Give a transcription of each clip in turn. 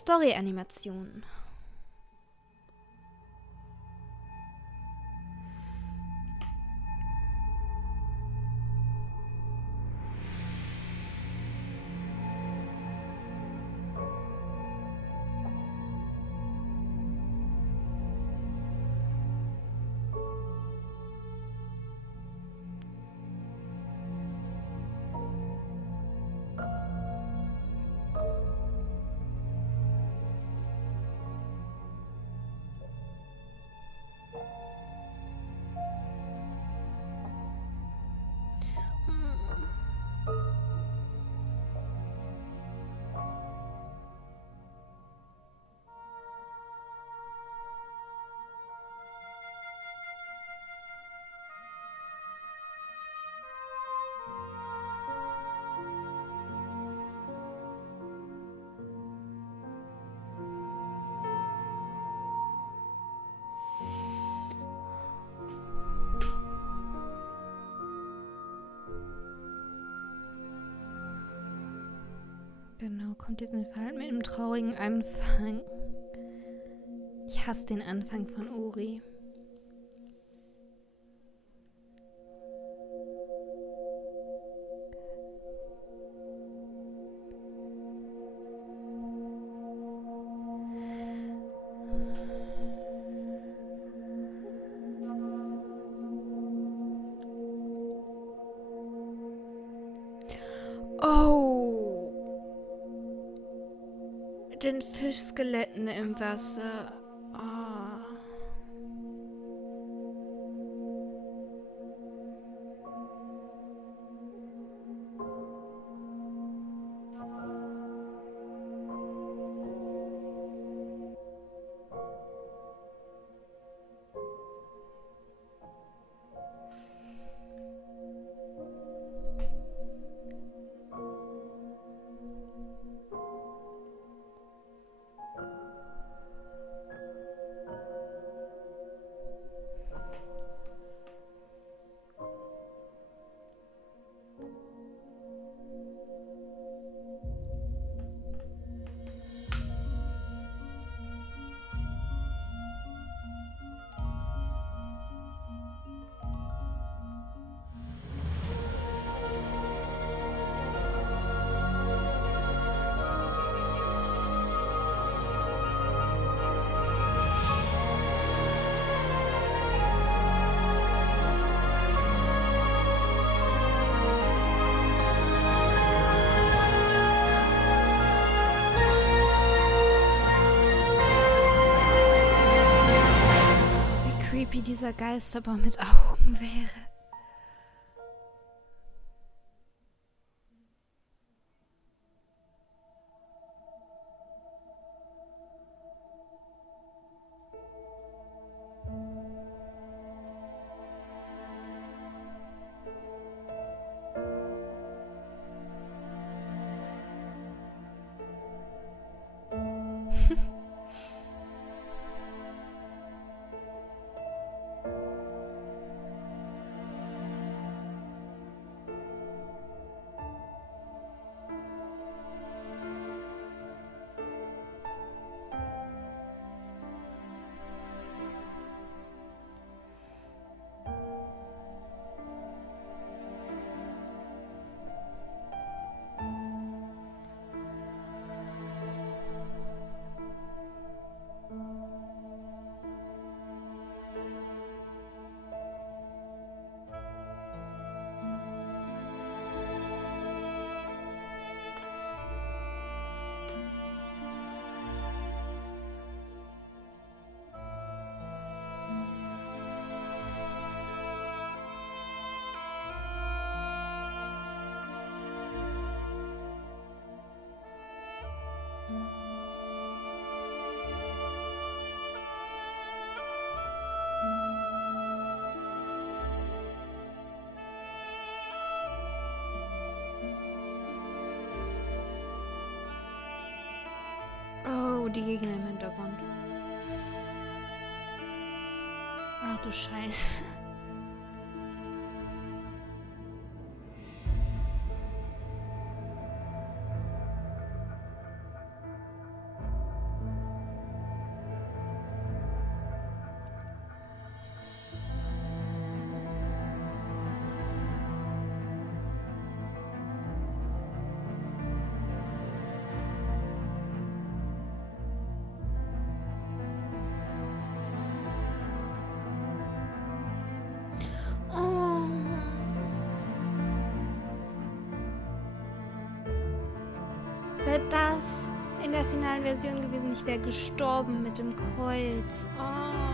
Story-Animation. Genau, kommt jetzt ein Fall mit einem traurigen Anfang. Ich hasse den Anfang von Ori. Den Fischskeletten im Wasser. Oh. Wie dieser Geisterbaum mit Augen wäre. Die Gegner im Hintergrund. Ach du Scheiße. in der finalen Version gewesen. Ich wäre gestorben mit dem Kreuz. Oh.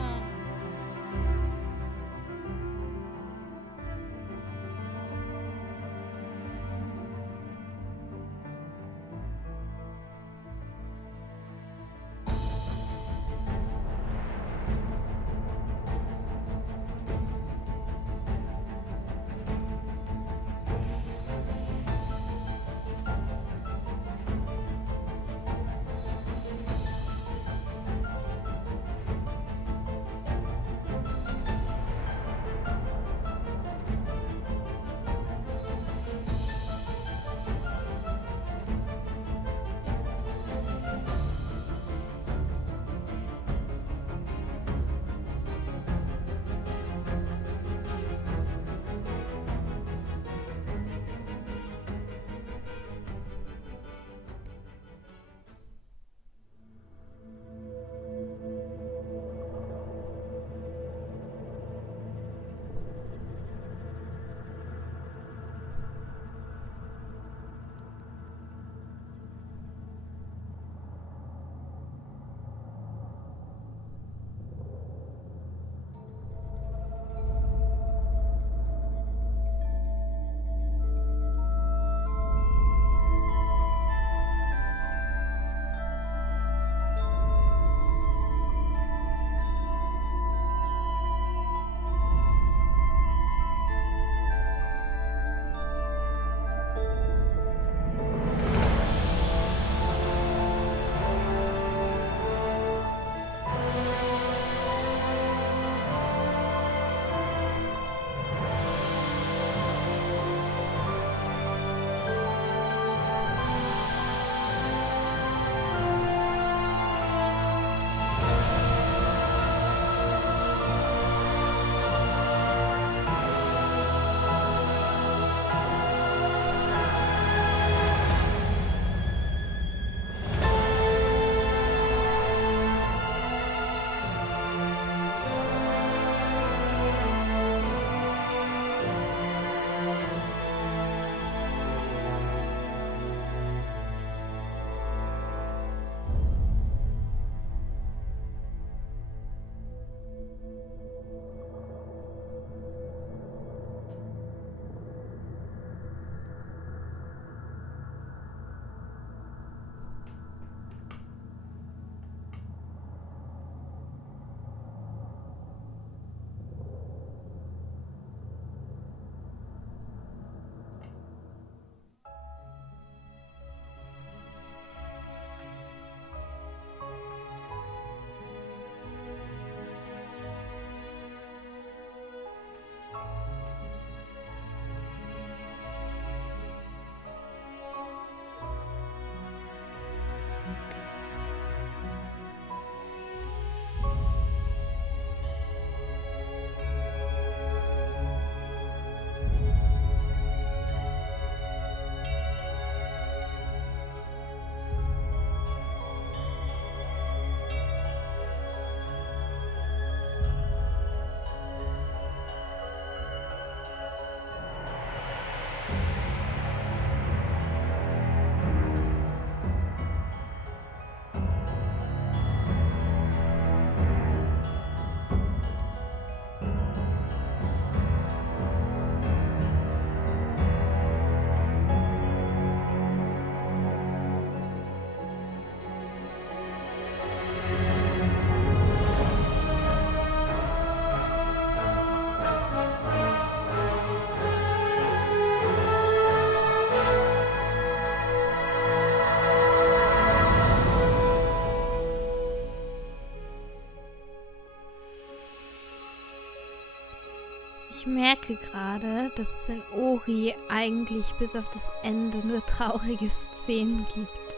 Ich merke gerade, dass es in Ori eigentlich bis auf das Ende nur traurige Szenen gibt.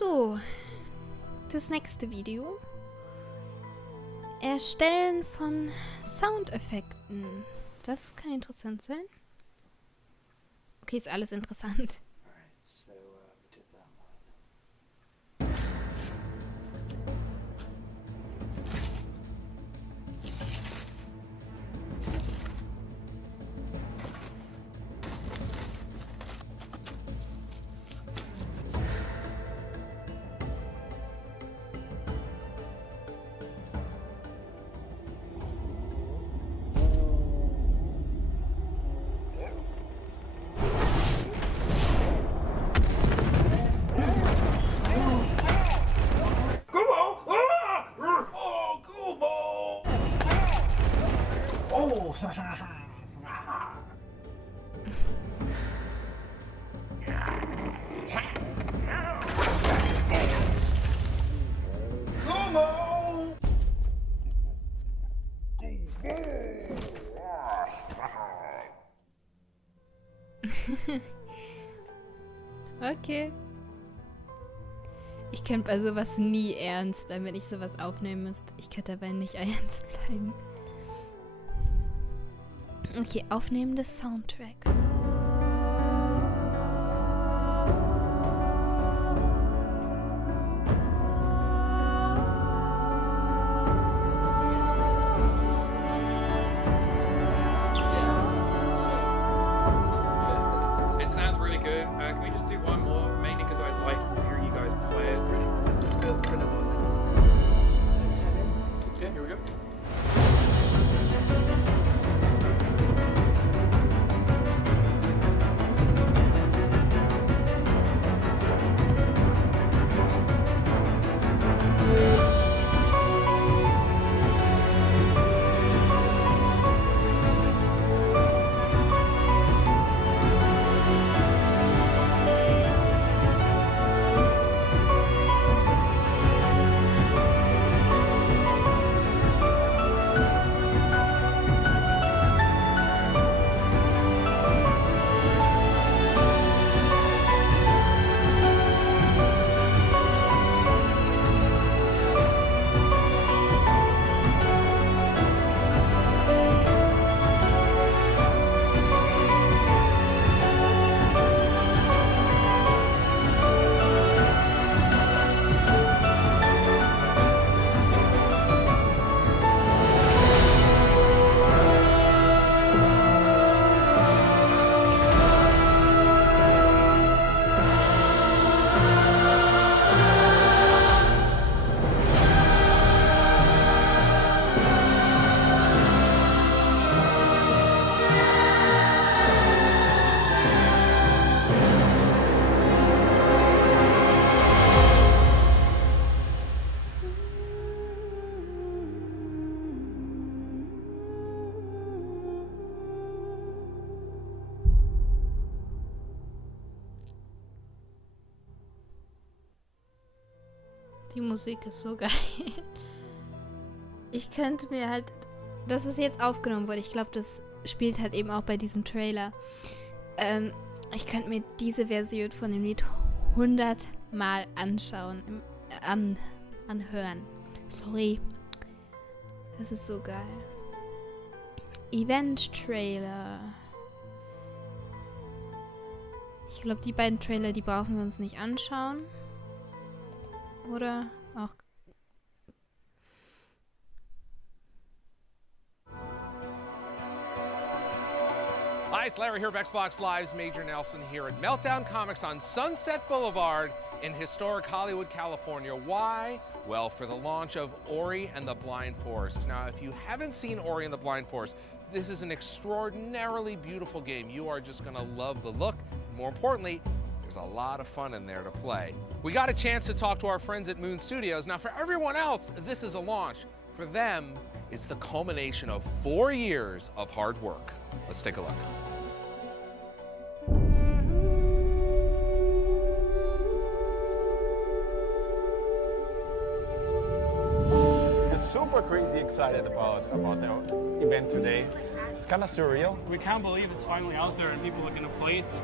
So, das nächste Video. Erstellen von Soundeffekten. Das kann interessant sein. Okay, ist alles interessant. Okay. Ich könnte bei sowas nie ernst bleiben, wenn ich sowas aufnehmen müsste. Ich könnte dabei nicht ernst bleiben. Okay, Aufnehmen des Soundtracks. It sounds really good. Can we just do one more? Mainly because I like hearing you guys play it. Let's go for another one. Yeah, here we go. Die Musik ist so geil. Ich könnte mir halt, dass es jetzt aufgenommen wurde, ich glaube, das spielt halt eben auch bei diesem Trailer. Ich könnte mir diese Version von dem Lied 100 Mal anschauen, anhören. Sorry. Das ist so geil. Event-Trailer. Ich glaube, die beiden Trailer, die brauchen wir uns nicht anschauen. Oder auch. Hi, it's Larry here of Xbox Live's Major Nelson here at Meltdown Comics on Sunset Boulevard in historic Hollywood, California. Why? Well, for the launch of Ori and the Blind Forest. Now, if you haven't seen Ori and the Blind Forest, this is an extraordinarily beautiful game. You are just going to love the look. More importantly, there's a lot of fun in there to play. We got a chance to talk to our friends at Moon Studios. Now, for everyone else, this is a launch. For them, it's the culmination of 4 years of hard work. Let's take a look. Super crazy excited about the event today. It's kind of surreal. We can't believe it's finally out there and people are going to play it.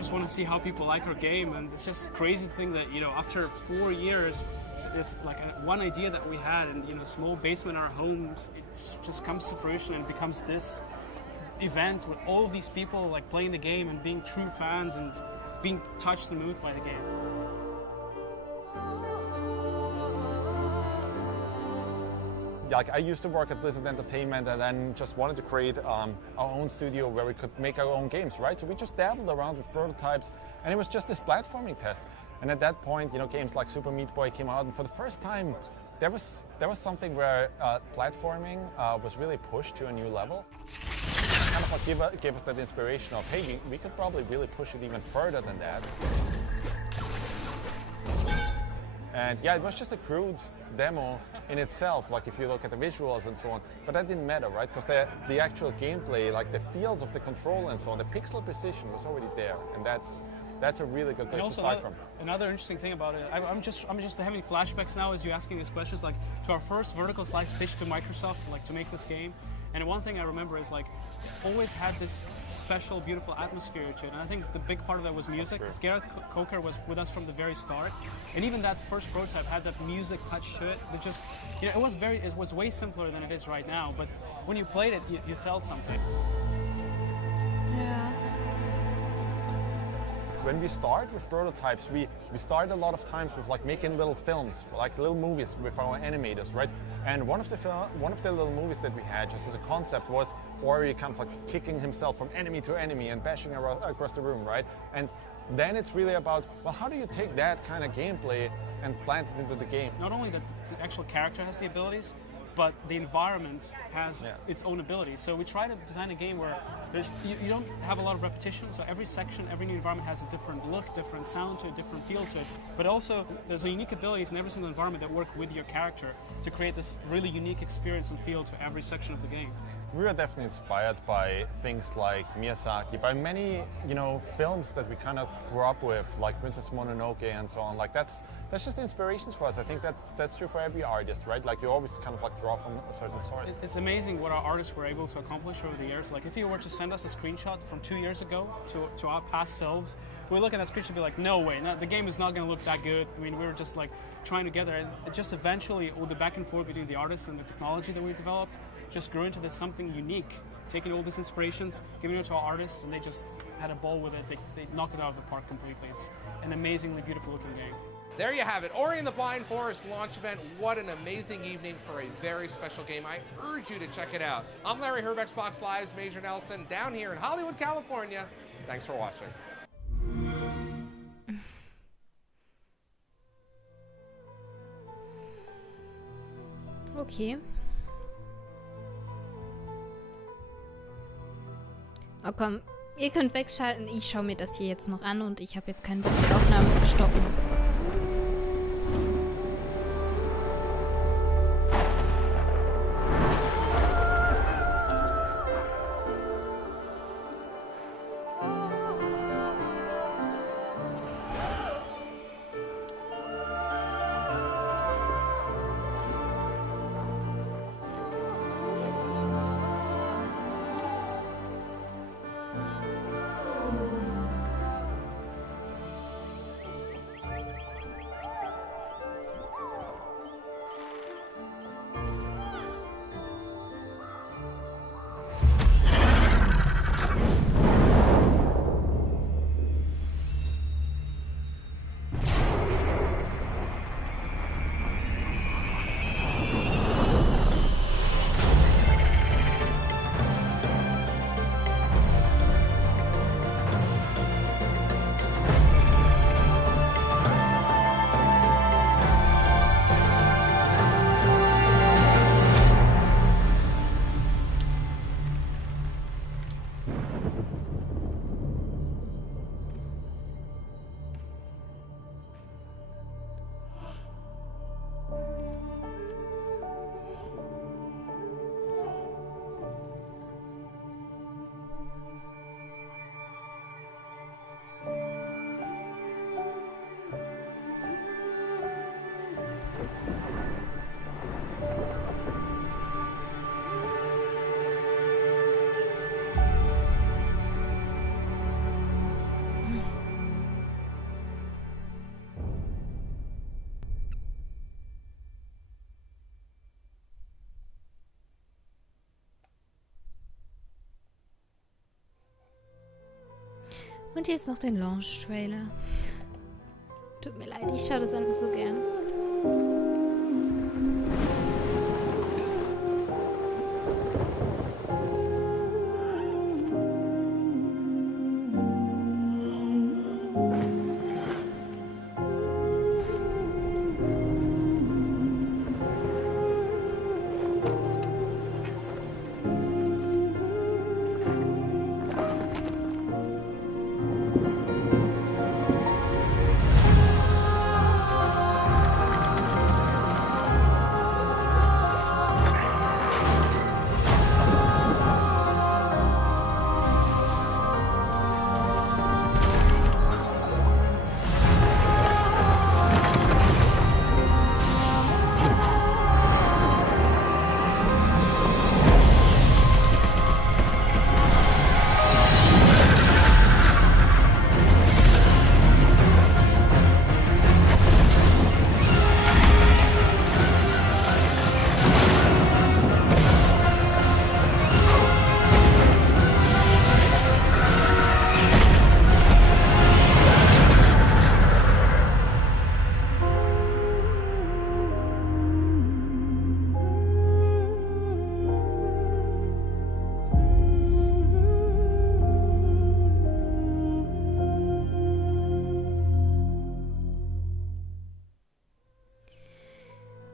just want to see how people like our game, and it's just a crazy thing that, you know, after 4 years, it's like one idea that we had in, you know, small basement in our homes, it just comes to fruition and becomes this event with all of these people like playing the game and being true fans and being touched and moved by the game. Like, I used to work at Blizzard Entertainment and then just wanted to create our own studio where we could make our own games, right? So we just dabbled around with prototypes, and it was just this platforming test. And at that point, you know, games like Super Meat Boy came out, and for the first time, there was something where platforming was really pushed to a new level. Kind of like gave us that inspiration of, hey, we could probably really push it even further than that. And yeah, it was just a crude demo in itself, like if you look at the visuals and so on, but that didn't matter, right? Because the actual gameplay, like the feels of the control and so on, the pixel precision was already there, and that's a really good place to start from. Another interesting thing about it, I'm just having flashbacks now as you asking these questions, like to our first vertical slice pitch to Microsoft, like to make this game. And one thing I remember is like always had this special, beautiful atmosphere to it. And I think the big part of that was music. Because Gareth Coker was with us from the very start, and even that first prototype had that music touch to it. That just, you know, it was way simpler than it is right now. But when you played it, you felt something. Ja. When we start with prototypes, we start a lot of times with like making little films, like little movies with our animators, right? And one of the little movies that we had, just as a concept, was Ori kind of like kicking himself from enemy to enemy and bashing across the room, right? And then it's really about, well, how do you take that kind of gameplay and plant it into the game? Not only that the actual character has the abilities, but the environment has its own abilities. So we try to design a game where you don't have a lot of repetition, so every section, every new environment has a different look, different sound to it, different feel to it, but also there's unique abilities in every single environment that work with your character to create this really unique experience and feel to every section of the game. We were definitely inspired by things like Miyazaki, by many, you know, films that we kind of grew up with, like Princess Mononoke and so on. Like that's just inspirations for us. I think that's true for every artist, right? Like you always kind of like draw from a certain source. It's amazing what our artists were able to accomplish over the years. Like if you were to send us a screenshot from 2 years ago to our past selves, we look at that screenshot and be like, no way, the game is not going to look that good. I mean, we were just like trying together, and it just eventually, all the back and forth between the artists and the technology that we developed, just grew into this something unique, taking all these inspirations, giving it to our artists, and they just had a ball with it. They knocked it out of the park completely. It's an amazingly beautiful looking game. There you have it, Ori and the Blind Forest launch event. What an amazing evening for a very special game. I urge you to check it out. I'm Larry Herb, Xbox Live's Major Nelson, down here in Hollywood, California. Thanks for watching. Okay. Oh komm, ihr könnt wegschalten. Ich schaue mir das hier jetzt noch an und ich habe jetzt keinen Bock, die Aufnahme zu stoppen. Und jetzt noch den Launch-Trailer. Tut mir leid, ich schaue das einfach so gern.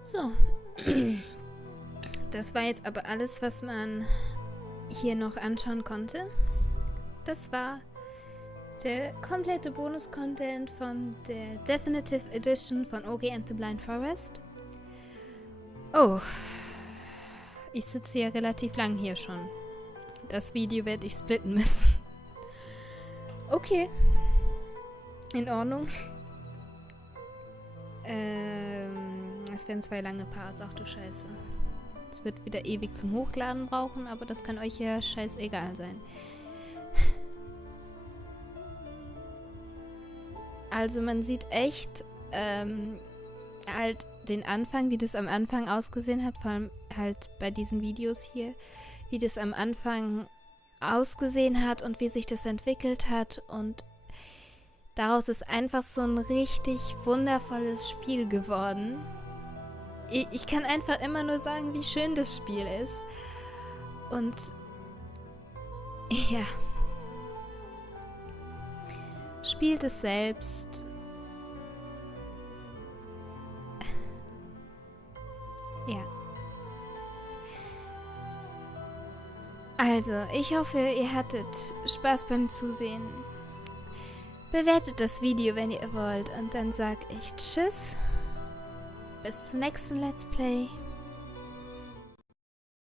So. Das war jetzt aber alles, was man hier noch anschauen konnte. Das war der komplette Bonus-Content von der Definitive Edition von Ori and the Blind Forest. Oh. Ich sitze ja relativ lang hier schon. Das Video werde ich splitten müssen. Okay. In Ordnung. Es werden 2 lange Parts. Ach du Scheiße. Es wird wieder ewig zum Hochladen brauchen, aber das kann euch ja scheißegal sein. Also man sieht echt halt den Anfang, wie das am Anfang ausgesehen hat, vor allem halt bei diesen Videos hier, wie das am Anfang ausgesehen hat und wie sich das entwickelt hat, und daraus ist einfach so ein richtig wundervolles Spiel geworden. Ich kann einfach immer nur sagen, wie schön das Spiel ist. Und ja. Spielt es selbst. Ja. Also, ich hoffe, ihr hattet Spaß beim Zusehen. Bewertet das Video, wenn ihr wollt, und dann sag ich Tschüss. Bis zum nächsten Let's Play.